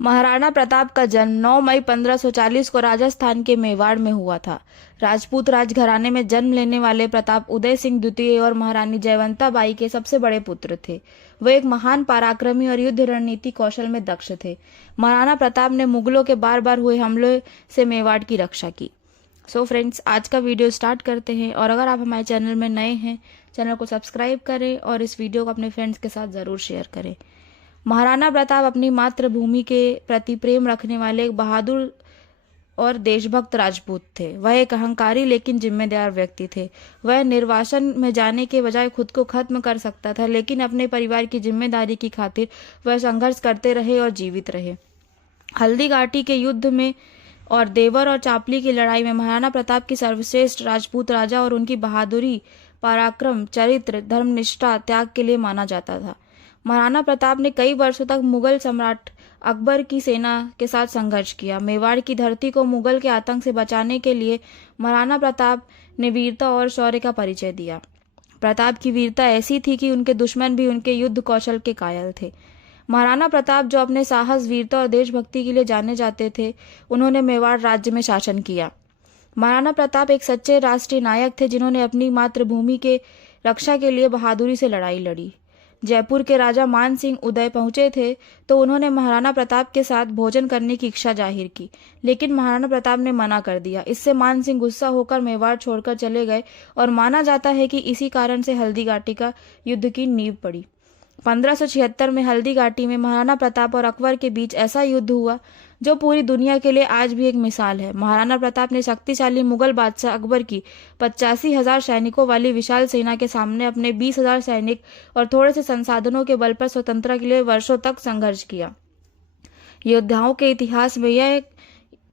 महाराणा प्रताप का जन्म 9 मई 1540 को राजस्थान के मेवाड़ में हुआ था। राजपूत राजघराने में जन्म लेने वाले प्रताप उदय सिंह द्वितीय और महारानी जयवंता बाई के सबसे बड़े पुत्र थे। वे एक महान पराक्रमी और युद्ध रणनीति कौशल में दक्ष थे। महाराणा प्रताप ने मुगलों के बार बार हुए हमले से मेवाड़ की रक्षा की। सो फ्रेंड्स, आज का वीडियो स्टार्ट करते हैं। और अगर आप हमारे चैनल में नए हैं, चैनल को सब्सक्राइब करें और इस वीडियो को अपने फ्रेंड्स के साथ ज़रूर शेयर करें। महाराणा प्रताप अपनी मातृभूमि के प्रति प्रेम रखने वाले एक बहादुर और देशभक्त राजपूत थे। वह एक अहंकारी लेकिन जिम्मेदार व्यक्ति थे। वह निर्वासन में जाने के बजाय खुद को खत्म कर सकता था, लेकिन अपने परिवार की जिम्मेदारी की खातिर वह संघर्ष करते रहे और जीवित रहे। हल्दी घाटी के युद्ध में और देवर और चापली की लड़ाई में महाराणा प्रताप की सर्वश्रेष्ठ राजपूत राजा और उनकी बहादुरी, पराक्रम, चरित्र, धर्मनिष्ठा, त्याग के लिए माना जाता था। महाराणा प्रताप ने कई वर्षों तक मुगल सम्राट अकबर की सेना के साथ संघर्ष किया। मेवाड़ की धरती को मुगल के आतंक से बचाने के लिए महाराणा प्रताप ने वीरता और शौर्य का परिचय दिया। प्रताप की वीरता ऐसी थी कि उनके दुश्मन भी उनके युद्ध कौशल के कायल थे। महाराणा प्रताप, जो अपने साहस, वीरता और देशभक्ति के लिए जाने जाते थे, उन्होंने मेवाड़ राज्य में शासन किया। महाराणा प्रताप एक सच्चे राष्ट्रीय नायक थे, जिन्होंने अपनी मातृभूमि के रक्षा के लिए बहादुरी से लड़ाई लड़ी। जयपुर के राजा मान सिंह उदय पहुंचे थे तो उन्होंने महाराणा प्रताप के साथ भोजन करने की इच्छा जाहिर की, लेकिन महाराणा प्रताप ने मना कर दिया। इससे मान सिंह गुस्सा होकर मेवाड़ छोड़कर चले गए और माना जाता है कि इसी कारण से हल्दी घाटी का युद्ध की नींव पड़ी। 1576 में हल्दी घाटी में महाराणा प्रताप और अकबर के बीच ऐसा युद्ध हुआ जो पूरी दुनिया के लिए आज भी एक मिसाल है। महाराणा प्रताप ने शक्तिशाली मुगल बादशाह अकबर की 85,000 सैनिकों वाली विशाल सेना के सामने अपने 20,000 सैनिक और थोड़े से संसाधनों के बल पर स्वतंत्रता के लिए वर्षों तक संघर्ष किया। योद्धाओं के इतिहास में यह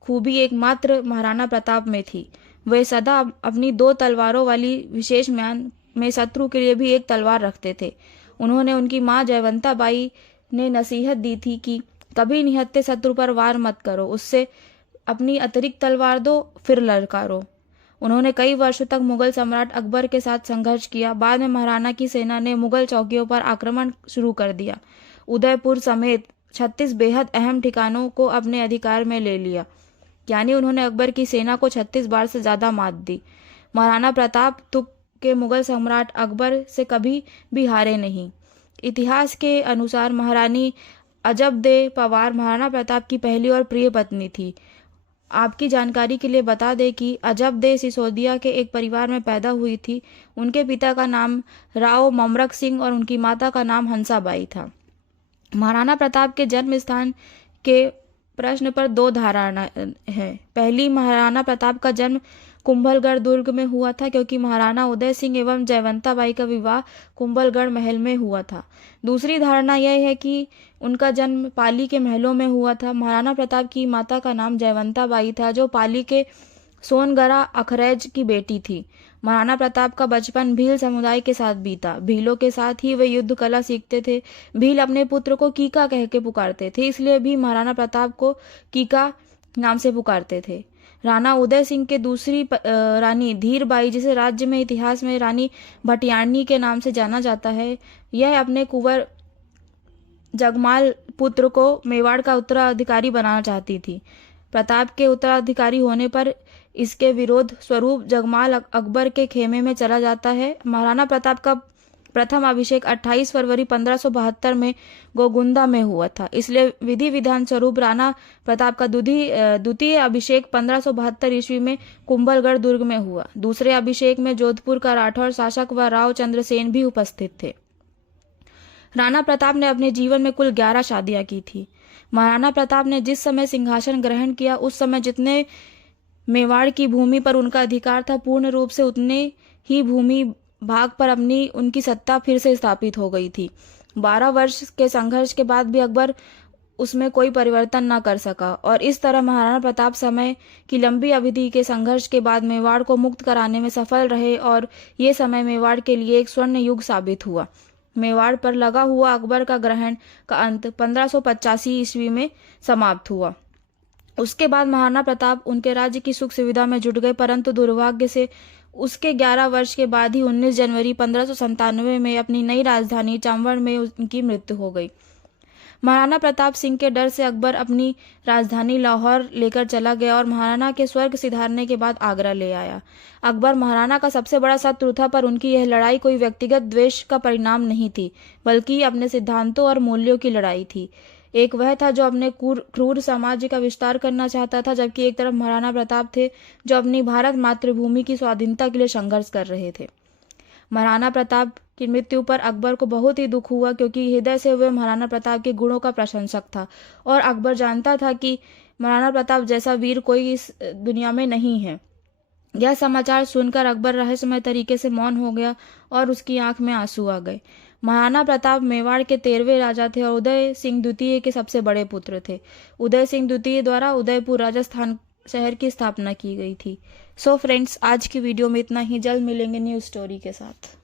खूबी एकमात्र महाराणा प्रताप में थी। वे सदा अपनी 2 तलवारों वाली विशेष म्यान में शत्रु के लिए भी एक तलवार रखते थे। उन्होंने उनकी मां जयवंता बाई ने नसीहत दी थी कि कभी निहत्थे शत्रु पर वार मत करो, उससे अपनी अतिरिक्त तलवार दो, फिर ललकारो। उन्होंने कई वर्षों तक मुगल सम्राट अकबर के साथ संघर्ष किया। बाद में महाराणा की सेना ने मुगल चौकियों पर आक्रमण शुरू कर दिया। उदयपुर समेत 36 बेहद अहम ठिकानों को अपने अधिकार में ले लिया, यानी उन्होंने अकबर की सेना को 36 बार से ज्यादा मात दी। महाराणा प्रताप तुर्क के मुगल सम्राट अकबर से कभी भी हारे नहीं। इतिहास के अनुसार महारानी अजबदे पवार महाराणा प्रताप की पहली और प्रिय पत्नी थी। आपकी जानकारी के लिए बता दें कि अजबदे सिसोदिया के एक परिवार में पैदा हुई थी। उनके पिता का नाम राव ममरक सिंह और उनकी माता का नाम हंसाबाई था। महाराणा प्रताप के जन्म स्थान के प्रश्न पर 2 धारणा है। पहली, महाराणा प्रताप का जन्म कुंभलगढ़ दुर्ग में हुआ था, क्योंकि महाराणा उदय सिंह एवं जयवंता बाई का विवाह कुंभलगढ़ महल में हुआ था। दूसरी धारणा यह है कि उनका जन्म पाली के महलों में हुआ था। महाराणा प्रताप की माता का नाम जयवंता बाई था, जो पाली के सोनगरा अखरैज की बेटी थी। महाराणा प्रताप का बचपन भील समुदाय के साथ बीता। भीलों के साथ ही वे युद्ध कला सीखते थे। भील अपने पुत्र को कीका कह के पुकारते थे, इसलिए भी महाराणा प्रताप को कीका नाम से पुकारते थे। राणा उदय सिंह के दूसरी रानी धीर बाई, जिसे राज्य में इतिहास में रानी भटियाणी के नाम से जाना जाता है, यह अपने कुंवर जगमाल पुत्र को मेवाड़ का उत्तराधिकारी बनाना चाहती थी। प्रताप के उत्तराधिकारी होने पर इसके विरोध स्वरूप जगमाल अकबर के खेमे में चला जाता है। महाराणा प्रताप का प्रथम अभिषेक 28 फरवरी 1572 में गोगुंदा में हुआ था, इसलिए विधि विधान स्वरूप राणा प्रताप का द्वितीय अभिषेक 1572 ईस्वी में कुंभलगढ़ दुर्ग में हुआ। दूसरे अभिषेक में जोधपुर का राठौर शासक व राव चंद्रसेन भी उपस्थित थे। राणा प्रताप ने अपने जीवन में कुल 11 शादियां की थी। महाराणा प्रताप ने जिस समय सिंहासन ग्रहण किया, उस समय जितने मेवाड़ की भूमि पर उनका अधिकार था, पूर्ण रूप से उतने ही भूमि भाग पर उनकी सत्ता फिर से स्थापित हो गई थी। 12 वर्ष के संघर्ष के बाद भी अकबर उसमें कोई परिवर्तन न कर सका और इस तरह महाराणा प्रताप समय की लंबी अवधि के संघर्ष के बाद मेवाड़ को मुक्त कराने में सफल रहे और ये समय मेवाड़ के लिए एक स्वर्ण युग साबित हुआ। मेवाड़ पर लगा हुआ अकबर का ग्रहण का अंत 1585 ईस्वी में समाप्त हुआ। उसके बाद महाराणा प्रताप उनके राज्य की सुख सुविधा में जुट गए, परंतु दुर्भाग्य से उसके 11 वर्ष के बाद ही 19 जनवरी 1597 में अपनी नई राजधानी चांवड़ में उनकी मृत्यु हो गई। महाराणा प्रताप सिंह के डर से अकबर अपनी राजधानी लाहौर लेकर चला गया और महाराणा के स्वर्ग सिधारने के बाद आगरा ले आया। अकबर महाराणा का सबसे बड़ा शत्रु था, पर उनकी यह लड़ाई कोई व्यक्तिगत द्वेष का परिणाम नहीं थी, बल्कि अपने सिद्धांतों और मूल्यों की लड़ाई थी। एक वह था जो अपने क्रूर साम्राज्य का विस्तार करना चाहता था, जबकि एक तरफ महाराणा प्रताप थे जो अपनी भारत मातृभूमि की स्वाधीनता के लिए संघर्ष कर रहे थे। महाराणा प्रताप की मृत्यु पर अकबर को बहुत ही दुख हुआ, क्योंकि हृदय से वह महाराणा प्रताप के गुणों का प्रशंसक था और अकबर जानता था कि महाराणा प्रताप जैसा वीर कोई इस दुनिया में नहीं है। यह समाचार सुनकर अकबर रहस्यमय तरीके से मौन हो गया और उसकी आंख में आंसू आ गए। महाराणा प्रताप मेवाड़ के 13वें राजा थे और उदय सिंह द्वितीय के सबसे बड़े पुत्र थे। उदय सिंह द्वितीय द्वारा उदयपुर राजस्थान शहर की स्थापना की गई थी। सो फ्रेंड्स, आज की वीडियो में इतना ही। जल्द मिलेंगे न्यू स्टोरी के साथ।